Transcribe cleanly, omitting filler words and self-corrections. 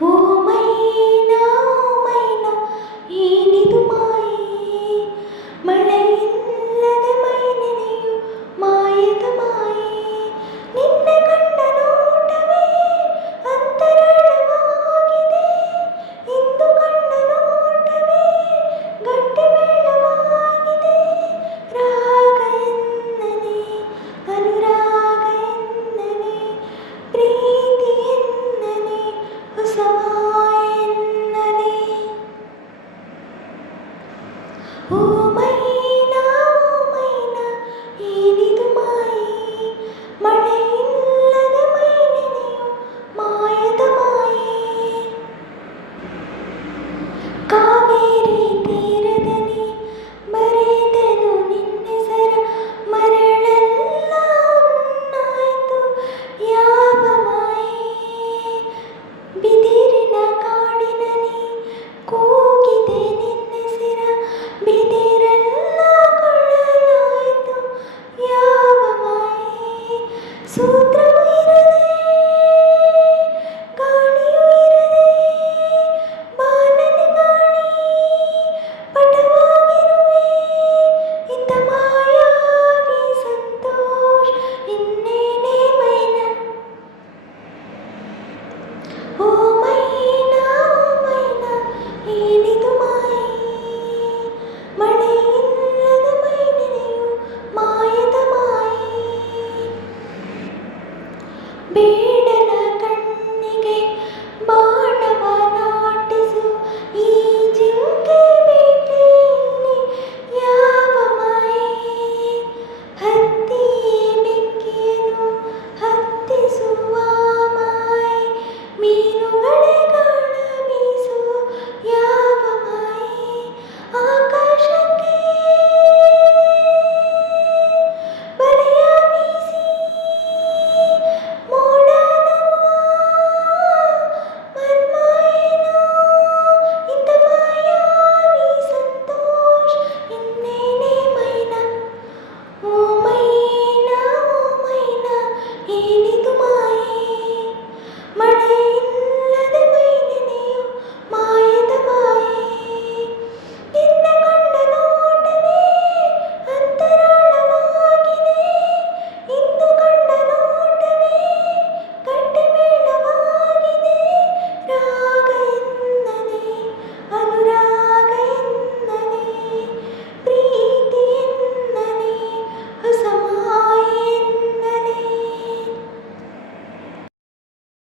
ഓമൈന ഓമൈന ഏനിതു മായേ മഴയില്ലದೆ മൈനനെയു മായകമായേ നിന്നെ കണ്ട ನೋಟವೇ ಅಂತರಾಳವಾಗಿದೆ ಇಂದು ಕಣ್ಣ ನೋಟವೇ ಗಟ್ಟಿ ಮೇಳವಾಗಿದೆ ರಾಗ ಎನ್ನನೆ ಅನುರಾಗ ಎನ್ನನೆ ಪ್ರೀತಿ ಎನ್ನನೆ ಹೊಸ ಮಾಯ ಎನ್ನನೆ ಓಮೈನ ಓಮೈನ ಏನಿದು ಮಾಯೇ ಮಳೆಯಿಲ್ಲದೆ ಮೈನೆನೆಯು ಮಾಯದ ಮಾಯೇ ಕಾವೇರಿ ತೀರದಲ್ಲಿ ಬರೆದೆನು ನಿನ್ನೆಸರ ಮರಳೆಲ್ಲ ಉಣ್ಣಾಯ್ತು ಯಾವ ಮಾಯೇ ಬಿದಿರಿನ ಕಾಡಿನಲ್ಲಿ ಕೂಗಿದೆ ನಿನ್ನೆಸರ ಬಿದಿರೆಲ್ಲ ಕೊಳ್ಳಲಾಯ್ತು ಯಾವ ಮಾಯೇ ಸೂತ್ರವೂ ಇರದೆ ಗಾಳಿಯೂ ಇರದೆ ಬಾನಲಿ ಗಾಳಿ ಪಟವಾಗಿರುವೆ ಇತ್ತ ಮಾಯಾವಿ ಸಂತೋಷ ಇನ್ನೇನೇ ಮೈನ ಓ